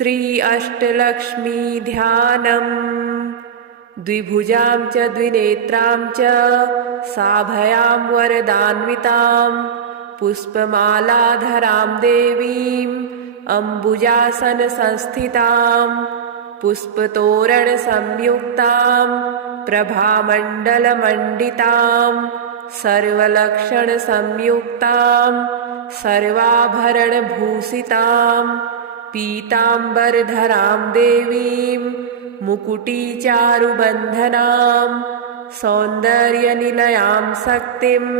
श्री अष्टलक्ष्मी ध्यानम्। द्विभुजां च द्विनेत्रां च साभयां वरदान्वितां पुष्पमालाधरां देवीं अम्बुजासनसंस्थितां पुष्पतोरणसंयुक्तां प्रभामण्डलमण्डितां सर्वलक्षणसंयुक्तां सर्वाभरणभूषितां पीताम्बरधरां देवीं मुकुटीचारुबन्धनां सौन्दर्यनिलयां शक्तिम्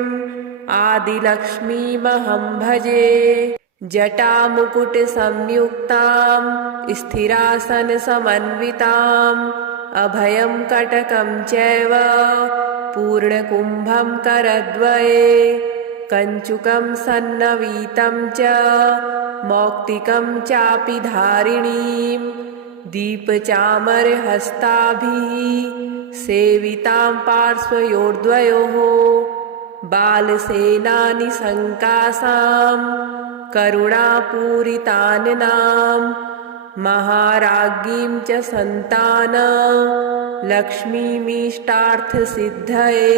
आदिलक्ष्मीमहं भजे। जटामुकुटसंयुक्तां स्थिरासनसमन्विताम् अभयं कटकं चैव पूर्णकुम्भं करद्वये कञ्चुकं सन्नवीतं च मौक्तिकं चापि धारिणीं दीपचामरहस्ताभिः सेवितां पार्श्वयोर्द्वयोः बालसेनानि सङ्कासां करुणापूरिताननां महाराज्ञीं च सन्तानं लक्ष्मीमीष्टार्थसिद्धये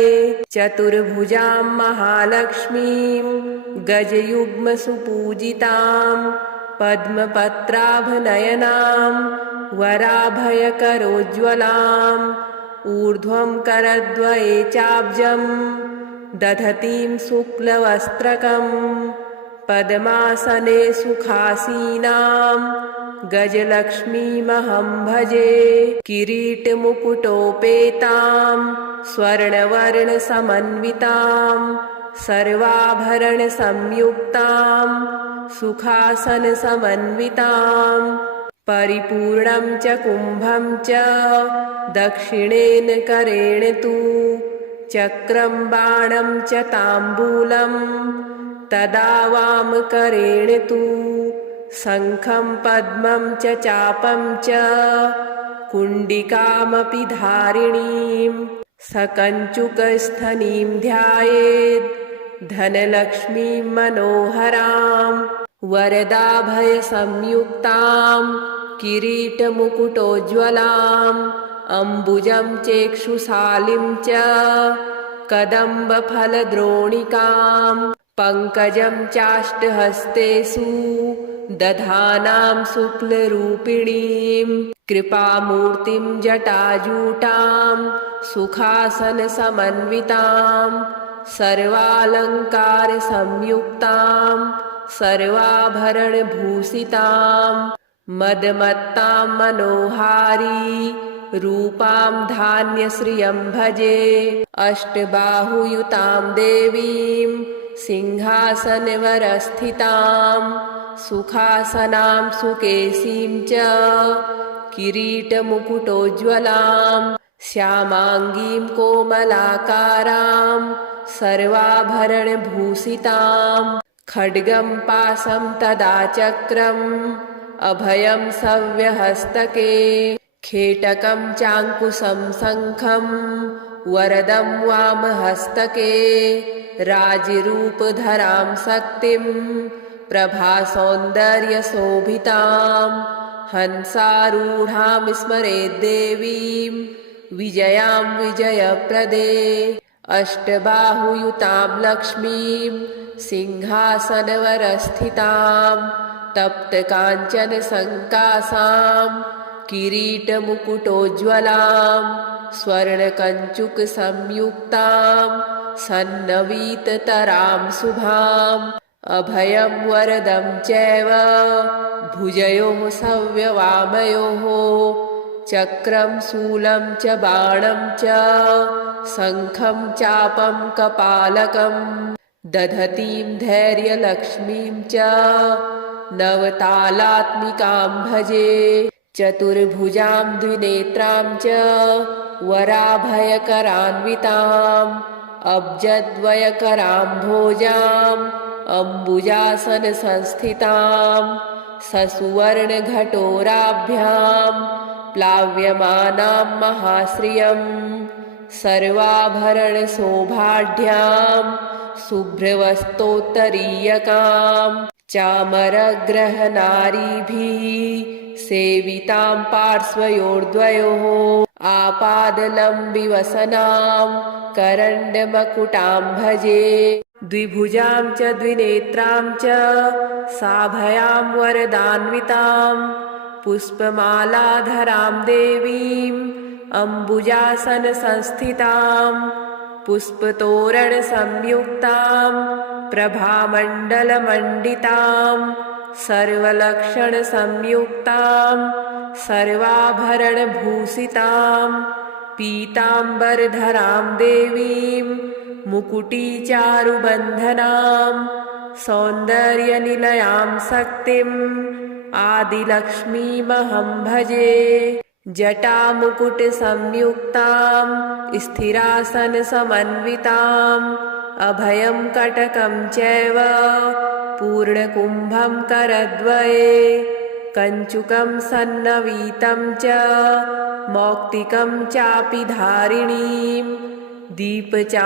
चतुर्भुजां महालक्ष्मीं गजयुग्मसुपूजितां पद्मपत्राभनयनां वराभयकरोज्ज्वलाम् ऊर्ध्वं करद्वये चाब्जं दधतीं शुक्लवस्त्रकं पद्मासने सुखासीनां गजलक्ष्मीमहं भजे। किरीटमुकुटोपेतां स्वर्णवर्णसमन्वितां सर्वाभरणसंयुक्तां सुखासनसमन्वितां परिपूर्णं च कुम्भं च दक्षिणेन करेण तु चक्रं बाणं च ताम्बूलं तदा वामकरेण तु शङ्खं पद्मं च चापं च कुण्डिकामपि धारिणीं सकञ्चुकस्थनीं ध्यायेत् धनलक्ष्मीं मनोहरां वरदाभयसंयुक्तां किरीटमुकुटोज्ज्वलाम् अम्बुजं चेक्षुशालिं च कदम्बफलद्रोणिकां पङ्कजं चाष्टहस्तेषु दधानां शुक्लरूपिणीं कृपामूर्तिं जटाजूटां सुखासनसमन्वितां सर्वालङ्कारसंयुक्तां सर्वाभरणभूषितां मदमत्तां मनोहारी रूपां धान्यश्रियं भजे। अष्टबाहुयुतां देवीं सिंहासनवरस्थितां सुखासनां सुकेशीं च किरीटमुकुटोज्ज्वलां श्यामाङ्गीं कोमलाकारां सर्वाभरणभूषितां खड्गं पाशं तदा चक्रम् अभयं सव्यहस्तके खेटकं चाङ्कुशं शङ्खं वरदं वामहस्तके राजरूपधरां शक्तिं प्रभासौन्दर्यशोभितां हंसारूढां स्मरेद्देवीं विजयां विजयप्रदे। अष्टबाहुयुतां लक्ष्मीं सिंहासनवरस्थितां तप्तकाञ्चनसङ्कासां किरीटमुकुटोज्ज्वलां स्वर्णकञ्चुकसंयुक्तां सन्नवीततरां शुभाम् अभयं वरदं चैव भुजयोः सव्यवामयोः चक्रं शूलं च बाणं च शङ्खं चापं कपालकं दधतीं धैर्यलक्ष्मीं च नवतालात्मिकां भजे। चतुर्भुजां द्विनेत्रां च वराभयकरान्विताम् अब्जद्वयकराम्भोजाम् अम्बुजासनसंस्थितां ससुवर्णघटोराभ्यां प्लाव्यमानां महाश्रियं सर्वाभरणशोभाढ्यां शुभ्रवस्त्रोत्तरीयकां चामरग्रहनारीभिः सेवितां पार्श्वयोर्द्वयोः आपादलम्बिवसनां करण्डमकुटां भजे द्विभुजां च द्विनेत्रां च साभयां वरदान्वितां पुष्पमालाधरां देवीं अम्बुजासनसंस्थितां पुष्पतोरणसंयुक्तां प्रभामण्डलमण्डितां सर्वलक्षणसंयुक्तां सर्वाभरणभूषितां पीताम्बरधरां देवीं मुकुटीचारुबन्धनां सौन्दर्यनिलयां शक्तिम् आदिलक्ष्मीमहं भजे जटामुकुटसंयुक्तां स्थिरासनसमन्विताम् अभयं कटकं चैव पूर्णकुम्भं करद्वये कञ्चुकं सन्नवीतं च मौक्तिकं चापि धारिणीं दीपचामरहस्ताभिः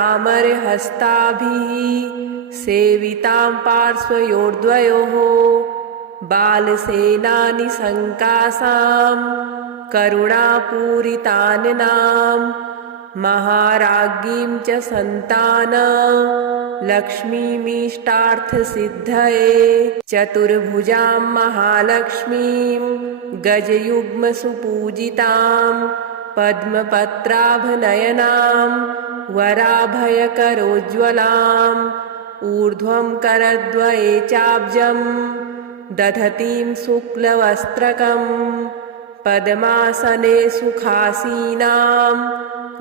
सेवितां पार्श्वयोर्द्वयोः बालसेनानि सङ्कासां करुणापूरिताननां महाराज्ञीं च सन्तानं लक्ष्मीमीष्टार्थसिद्धये चतुर्भुजां महालक्ष्मीं गजयुग्मसुपूजितां पद्मपत्राभनयनां वराभयकरोज्ज्वलाम् ऊर्ध्वं करद्वये चाब्जं दधतीं शुक्लवस्त्रकं पद्मासने सुखासीनां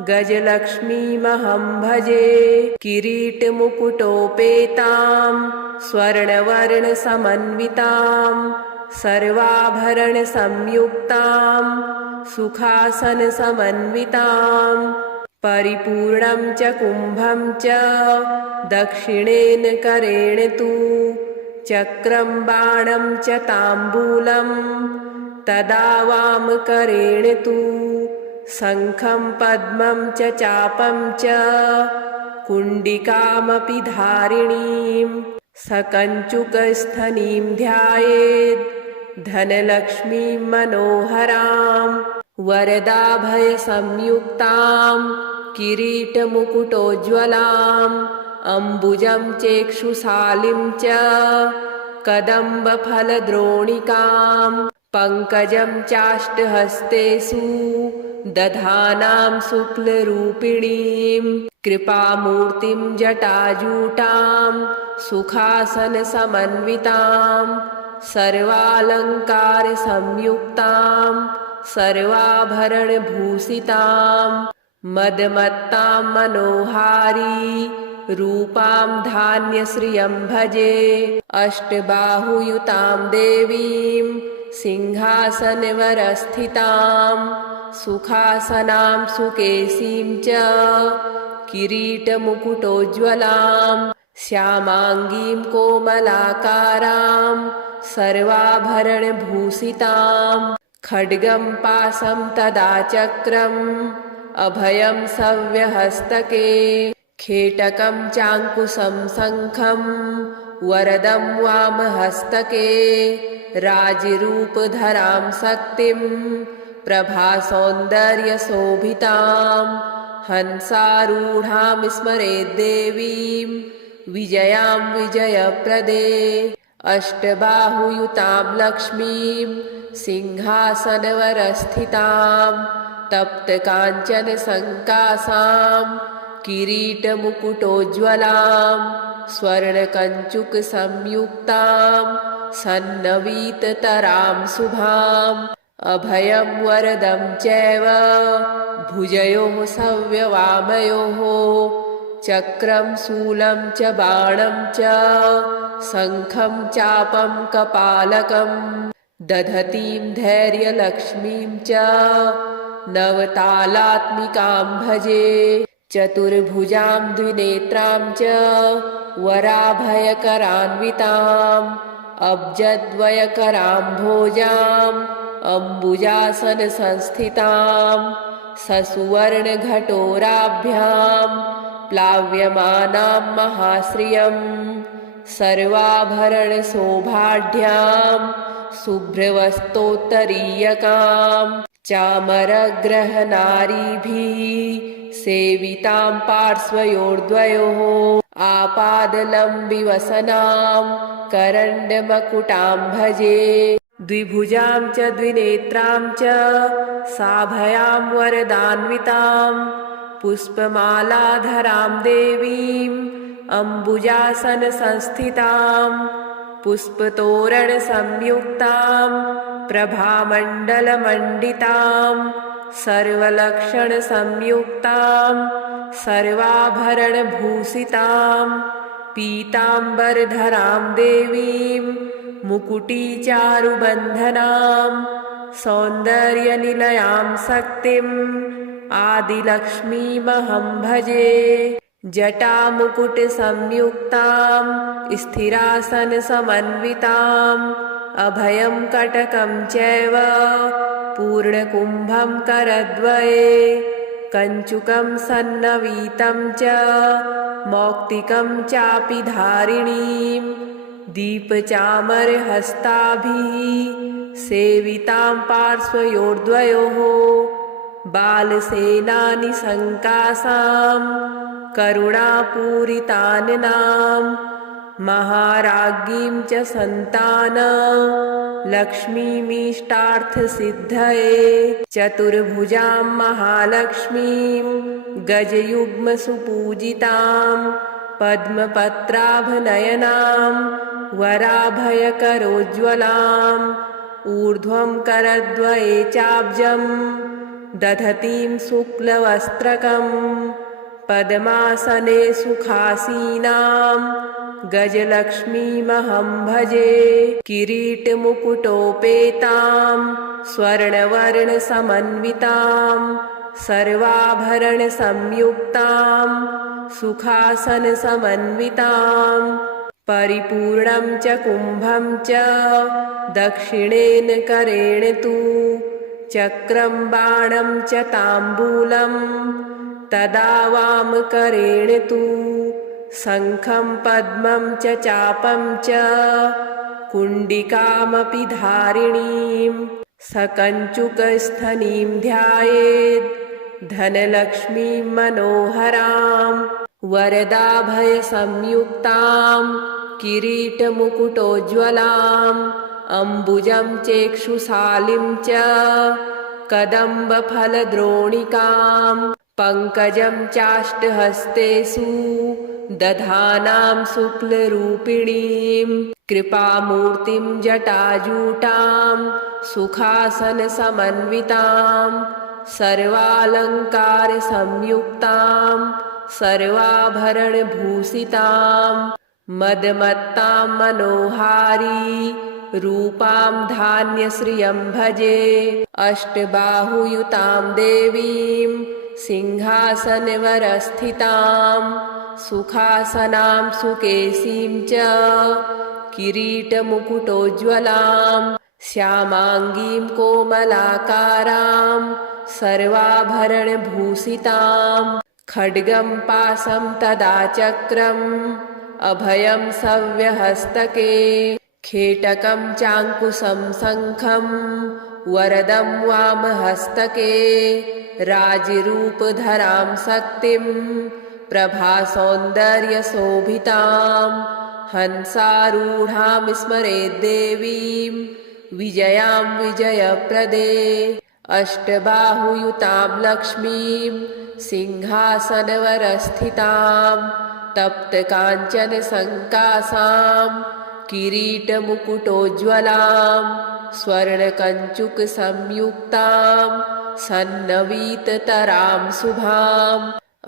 गजलक्ष्मीमहं भजे किरीटमुकुटोपेतां स्वर्णवर्णसमन्वितां सर्वाभरणसंयुक्तां सुखासनसमन्वितां परिपूर्णं च कुम्भं च दक्षिणेन करेण तु चक्रं बाणं च ताम्बूलं तदा वामकरेण तु शङ्खं पद्मं च चापं च कुण्डिकामपि धारिणीं सकञ्चुकस्थनीं ध्यायेत् धनलक्ष्मीं मनोहरां वरदाभयसंयुक्तां किरीटमुकुटोज्ज्वलाम् अम्बुजं चेक्षुशालिं च कदम्बफलद्रोणिकां पङ्कजं चाष्टहस्तेषु दधानां शुक्लरूपिणीं कृपामूर्तिं जटाजूटां सुखासनसमन्वितां सर्वालङ्कारसंयुक्तां सर्वाभरणभूषितां मदमत्तां मनोहारी रूपां धान्यश्रियं भजे अष्टबाहुयुतां देवीं सिंहासनवरस्थितां सुखासनां सुकेशीं च किरीटमुकुटोज्ज्वलां श्यामाङ्गीं कोमलाकारां सर्वाभरणभूषितां खड्गं पाशं तदा चक्रम् अभयं सव्यहस्तके खेटकं चाङ्कुशं शङ्खं वरदं वामहस्तके राजरूपधरां शक्तिं प्रभासौन्दर्यशोभितां हंसारूढां स्मरेद्देवीं विजयां विजयप्रदे अष्टबाहुयुतां लक्ष्मीं सिंहासनवरस्थितां तप्तकाञ्चनसङ्कासां किरीटमुकुटोज्ज्वलां स्वर्णकञ्चुकसंयुक्तां सन्नवीततरां शुभाम् अभयं वरदं चैव भुजयोः सव्यवामयोः चक्रं शूलं च बाणं च शङ्खं चापं कपालकं दधतीं धैर्यलक्ष्मीं च नवतालात्मिकां भजे चतुर्भुजां द्विनेत्रां च वराभयकरान्विताम् अब्जद्वयकरां भोजाम् अम्बुजासनसंस्थितां ससुवर्णघटोराभ्यां प्लाव्यमानां महाश्रियं सर्वाभरणशोभाढ्यां शुभ्रवस्त्रोत्तरीयकां चामरग्रहनारीभिः सेवितां पार्श्वयोर्द्वयोः आपादलम्बिवसनां करण्डमकुटां भजे द्विभुजां च द्विनेत्रां च साभयां वरदान्वितां पुष्पमालाधरां देवीम् अम्बुजासनसंस्थितां पुष्पतोरणसंयुक्तां प्रभामण्डलमण्डितां सर्वलक्षणसंयुक्तां सर्वाभरणभूषितां पीताम्बरधरां देवीं मुकुटीचारुबन्धनां सौन्दर्यनिलयां शक्तिम् आदिलक्ष्मीमहं भजे जटामुकुटसंयुक्तां स्थिरासनसमन्विताम् अभयं कटकं चैव पूर्णकुम्भं करद्वये कञ्चुकं सन्नवीतं च मौक्तिकं चापि धारिणीं दीपचामरहस्ताभिः सेवितां पार्श्वयोर्द्वयोः बालसेनानि सङ्कासां करुणापूरिताननां महाराज्ञीं च सन्तान लक्ष्मीमीष्टार्थसिद्धये चतुर्भुजां महालक्ष्मीं गजयुग्मसुपूजितां पद्मपत्राभनयनां वराभयकरोज्ज्वलाम् ऊर्ध्वं करद्वये चाब्जं दधतीं शुक्लवस्त्रकं पद्मासने सुखासीनां गजलक्ष्मीमहं भजे किरीटमुकुटोपेतां स्वर्णवर्णसमन्वितां सर्वाभरणसंयुक्तां सुखासनसमन्वितां परिपूर्णं च कुम्भं च दक्षिणेन करेण तु चक्रं बाणं च ताम्बूलं तदा वामकरेण तु शङ्खं पद्मं च चापं च कुण्डिकामपि धारिणीं सकञ्चुकस्थनीं ध्यायेत् धनलक्ष्मीं मनोहरां वरदाभयसंयुक्तां किरीटमुकुटोज्ज्वलाम् अम्बुजं चेक्षुशालिं च कदम्बफलद्रोणिकां पङ्कजं चाष्टहस्तेषु दधानां शुक्लरूपिणीं कृपामूर्तिं जटाजूटां सुखासनसमन्वितां सर्वालङ्कारसंयुक्तां सर्वाभरणभूषितां मदमत्तां मनोहारी रूपां धान्यश्रियं भजे अष्टबाहुयुतां देवीं सिंहासनवरस्थितां सुखासनां सुकेशीं च किरीटमुकुटोज्ज्वलां श्यामाङ्गीं कोमलाकारां सर्वाभरणभूषितां खड्गं पाशं तदा चक्रम् अभयं सव्यहस्तके खेटकं चाङ्कुशं शङ्खं वरदं वामहस्तके राजरूपधरां शक्तिं प्रभासौन्दर्यशोभितां हंसारूढां स्मरेद्देवीं विजयां विजयप्रदे अष्टबाहुयुतां लक्ष्मीं सिंहासनवरस्थितां तप्तकाञ्चनसङ्कासां किरीटमुकुटोज्ज्वलां स्वर्णकञ्चुकसंयुक्तां सन्नवीततरां शुभाम्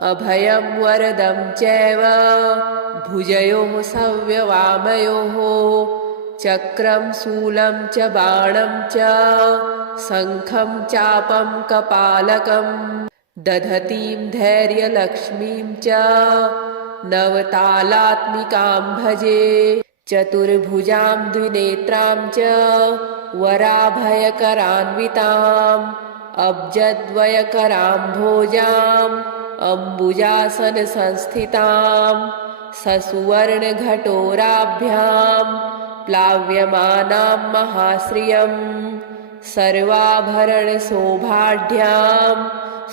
अभयं वरदं चैव भुजयोः सव्यवामयोः चक्रं शूलं च बाणं च शङ्खं चापं कपालकं दधतीं धैर्यलक्ष्मीं च नवतालात्मिकां भजे चतुर्भुजां द्विनेत्रां च वराभयकरान्विताम् अब्जद्वयकराम्भोजाम् अम्बुजासनसंस्थितां ससुवर्णघटोराभ्यां प्लाव्यमानां महाश्रियं सर्वाभरणशोभाढ्यां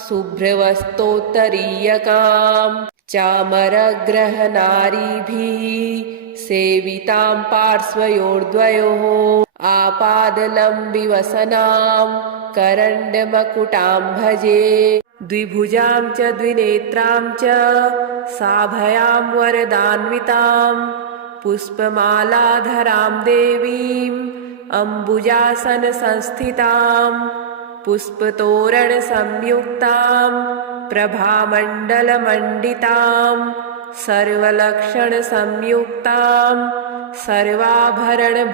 शुभ्रवस्त्रोत्तरीयकां चामरग्रहनारीभिः सेवितां पार्श्वयोर्द्वयोः आपादलम्बिवसनां करण्डमकुटां भजे द्विभुजां च द्विनेत्रां च साभयां वरदान्वितां पुष्पमालाधरां देवीम् अम्बुजासनसंस्थितां पुष्पतोरणसंयुक्तां प्रभामण्डलमण्डितां सर्वलक्षणसंयुक्तां सर्वाभरणभूषितां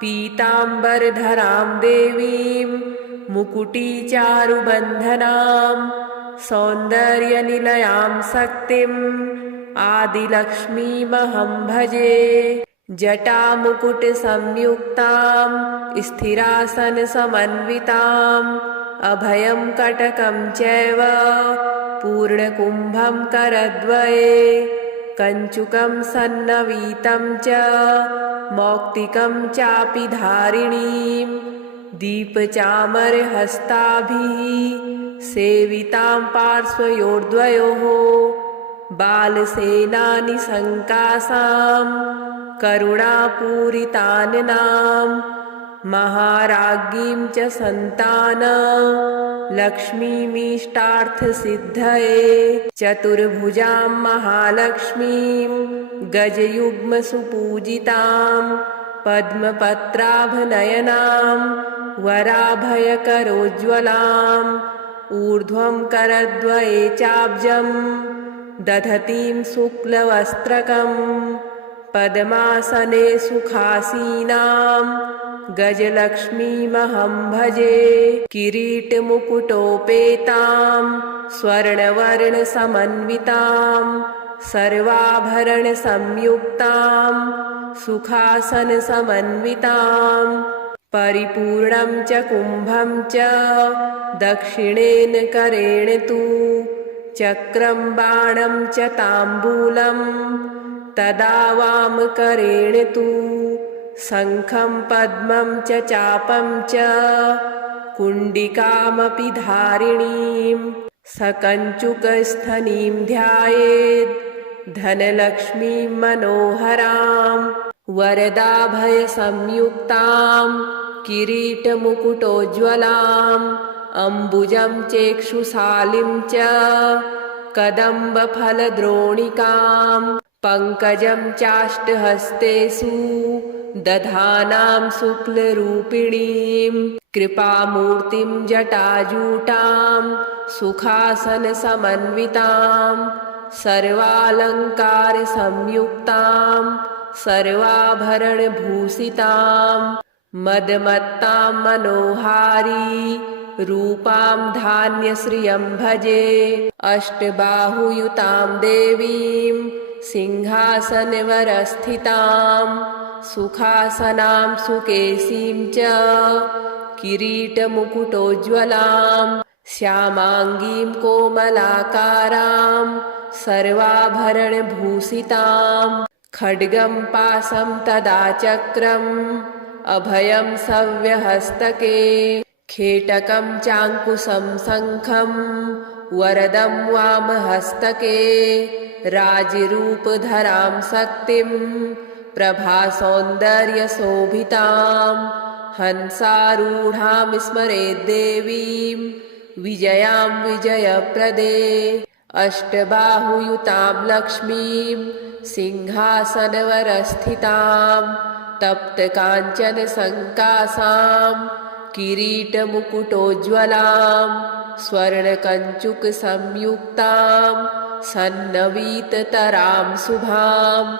पीताम्बरधरां देवीं मुकुटीचारुबन्धनां सौन्दर्यनिलयां शक्तिम् आदिलक्ष्मीमहं भजे जटामुकुटसंयुक्तां स्थिरासनसमन्विताम् अभयं कटकं चैव पूर्णकुम्भं करद्वये कञ्चुकं सन्नवीतं च मौक्तिकं चापि धारिणीं दीपचामरहस्ताभिः सेवितां पार्श्वयोर्द्वयोः बालसेनानि सङ्कासां करुणापूरिताननां महाराज्ञीं च सन्तानं लक्ष्मीमीष्टार्थसिद्धये चतुर्भुजां महालक्ष्मीं गजयुग्मसुपूजितां पद्मपत्राभनयनां वराभयकरोज्ज्वलाम् ऊर्ध्वं करद्वये चाब्जं दधतीं शुक्लवस्त्रकं पद्मासने सुखासीनां गजलक्ष्मीमहं भजे किरीटमुकुटोपेतां स्वर्णवर्णसमन्वितां सर्वाभरणसंयुक्तां सुखासनसमन्वितां परिपूर्णं च कुम्भं च दक्षिणेन करेण तु चक्रं बाणं च ताम्बूलं तदा वामकरेण तु शङ्खं पद्मं च चापं च कुण्डिकामपि धारिणीं सकञ्चुकस्थनीं ध्यायेत् धनलक्ष्मीं मनोहरां वरदाभयसंयुक्तां किरीटमुकुटोज्ज्वलाम् अम्बुजं चेक्षुशालिं च कदम्बफलद्रोणिकां पङ्कजं चाष्टहस्तेषु दधानां शुक्लरूपिणीं कृपामूर्तिं जटाजूटां सुखासनसमन्वितां सर्वालङ्कारसंयुक्तां सर्वाभरणभूषितां मदमत्तां मनोहारी रूपां धान्यश्रियं भजे अष्टबाहुयुतां देवीं सिंहासनवरस्थितां सुखासनां सुकेशीं च किरीटमुकुटोज्ज्वलां श्यामाङ्गीं कोमलाकारां सर्वाभरणभूषितां खड्गं पाशं तदा चक्रम् अभयं सव्यहस्तके खेटकं चाङ्कुशं शङ्खं वरदं वामहस्तके राजरूपधरां शक्तिं प्रभासौन्दर्यशोभितां हंसारूढां स्मरेद्देवीं विजयां विजयप्रदे अष्टबाहुयुतां लक्ष्मीं सिंहासनवरस्थितां तप्तकाञ्चनसङ्कासां किरीटमुकुटोज्ज्वलां स्वर्णकञ्चुकसंयुक्तां सन्नवीततरां शुभाम्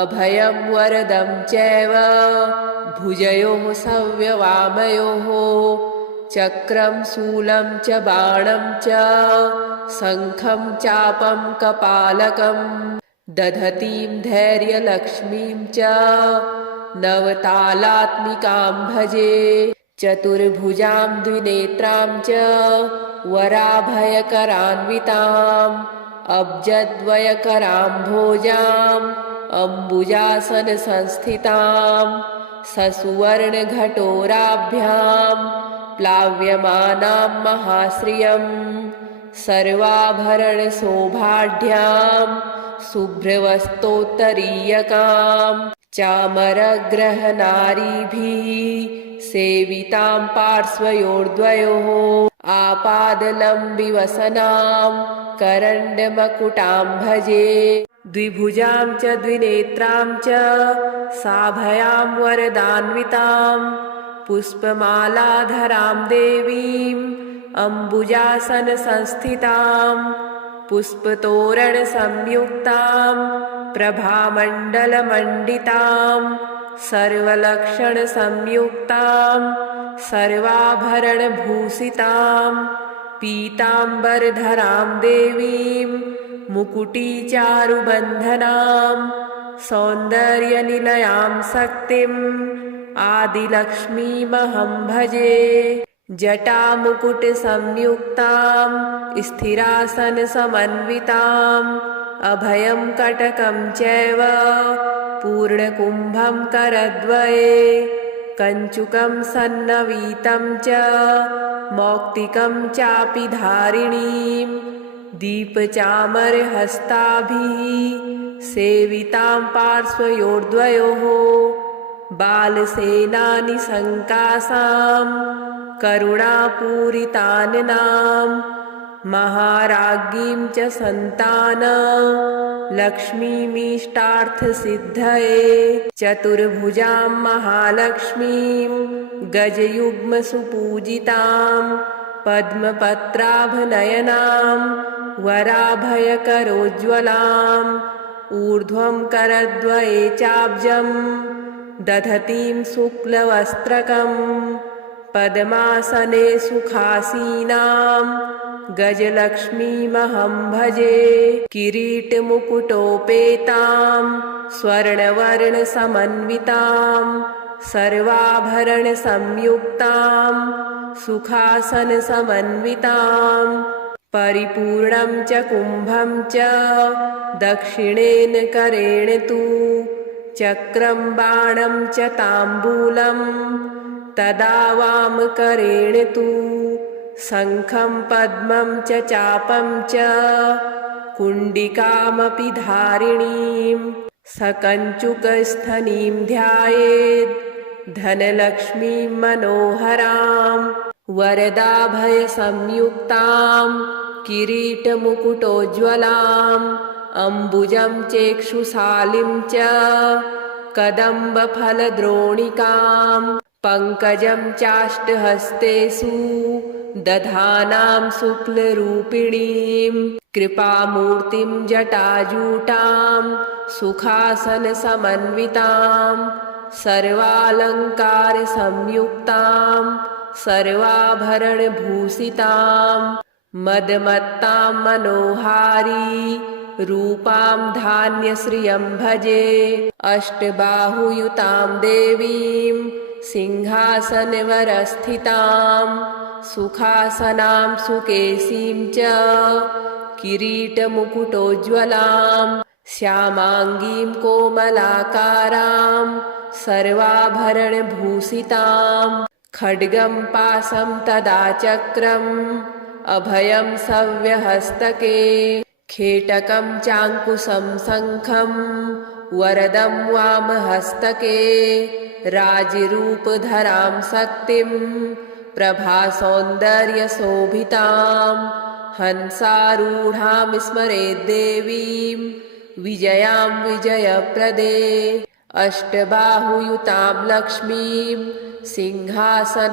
अभयं वरदं चैव भुजयोः सव्यवामयोः चक्रं शूलं च बाणं च शङ्खं चापं कपालकं दधतीं धैर्यलक्ष्मीं च नवतालात्मिकां भजे चतुर्भुजां द्विनेत्रां च वराभयकरान्विताम् अब्जद्वयकरां भोजां अम्बुजासनसंस्थितां ससुवर्णघटोराभ्यां प्लाव्यमानां महाश्रियं सर्वाभरणशोभाढ्यां शुभ्रवस्त्रोत्तरीयकां चामरग्रहनारीभिः सेवितां पार्श्वयोर्द्वयोः आपादलम्बिवसनां करण्डमकुटां भजे द्विभुजां च द्विनेत्रां च साभयां वरदान्वितां पुष्पमालाधरां देवीं अम्बुजासनसंस्थितां पुष्पतोरणसंयुक्तां प्रभामण्डलमण्डितां सर्वलक्षणसंयुक्तां सर्वाभरणभूषितां पीताम्बरधरां देवीं मुकुटीचारुबन्धनां सौन्दर्यनिलयां शक्तिम् आदिलक्ष्मीमहं भजे जटामुकुटसंयुक्तां स्थिरासनसमन्विताम् अभयं कटकं चैव पूर्णकुम्भं करद्वये कञ्चुकं सन्नवीतं च मौक्तिकं चापि धारिणीं दीपचामरहस्ताभिः सेवितां पार्श्वयोर्द्वयोः बालसेनानि सङ्कासां करुणापूरिताननां महाराज्ञीं च सन्तान लक्ष्मीमीष्टार्थसिद्धये चतुर्भुजां महालक्ष्मीं गजयुग्मसुपूजितां पद्मपत्राभनयनां वराभयकरोज्ज्वलाम् ऊर्ध्वं करद्वये चाब्जं दधतीं शुक्लवस्त्रकं पद्मासने सुखासीनां गजलक्ष्मीमहं भजे किरीटमुकुटोपेतां स्वर्णवर्णसमन्वितां सर्वाभरणसंयुक्तां सुखासनसमन्वितां परिपूर्णं च कुम्भं च दक्षिणेन करेण तु चक्रं बाणं च ताम्बूलं तदा वामकरेण तु शङ्खं पद्मं च चापं च कुण्डिकामपि धारिणीं सकञ्चुकस्थनीं ध्यायेत् धनलक्ष्मीं मनोहरां वरदाभयसंयुक्तां किरीटमुकुटोज्ज्वलाम् अम्बुजं चेक्षुशालिं च कदम्बफलद्रोणिकां पङ्कजं चाष्टहस्तेषु दधानां शुक्लरूपिणीं कृपामूर्तिं जटाजूटां सुखासनसमन्वितां सर्वालङ्कारसंयुक्तां सर्वाभरणभूषितां मदमत्तां मनोहारी रूपां धान्यश्रियं भजे अष्टबाहुयुतां देवीं सिंहासनवरस्थितां सुखासनां सुकेशीं च किरीटमुकुटोज्ज्वलां श्यामाङ्गीं कोमलाकारां सर्वाभरणभूषितां खड्गं पाशं तदा चक्रम् अभयं सव्यहस्तके खेटकं चाङ्कुशं शङ्खं वरदं वामहस्तके राजरूपधरां शक्तिं प्रभासौन्दर्यशोभितां हंसारूढां स्मरेद्देवीं विजयां विजयप्रदे अष्टबाहुयुतां लक्ष्मीं सिंहासनवरस्थितां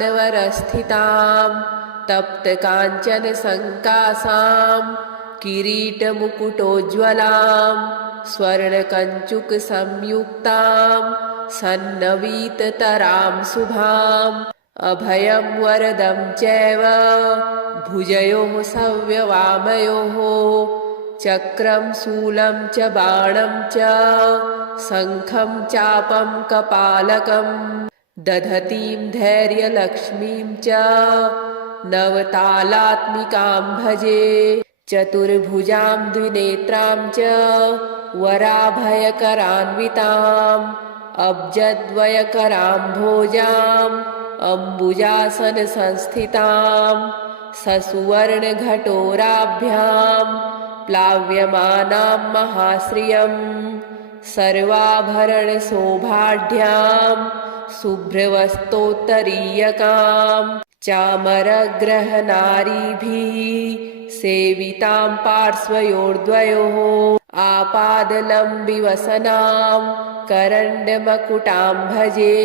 तप्तकाञ्चनसङ्कासां किरीटमुकुटोज्ज्वलां स्वर्णकञ्चुकसंयुक्तां सन्नवीततरां शुभाम् अभयं वरदं चैव भुजयोः सव्यवामयोः चक्रं शूलं च बाणं च शङ्खं चापं कपालकं दधतीं धैर्यलक्ष्मीं च नवतालात्मिकां भजे चतुर्भुजां द्विनेत्रां च वराभयकरान्विताम् अब्जद्वयकराम्भोजाम् अम्बुजासनसंस्थितां ससुवर्णघटोराभ्यां प्लाव्यमानां महाश्रियं सर्वाभरणशोभाढ्यां शुभ्रवस्त्रोत्तरीयकां चामरग्रहनारीभिः सेवितां पार्श्वयोर्द्वयोः आपादलम्बिवसनां करण्डमकुटां भजे।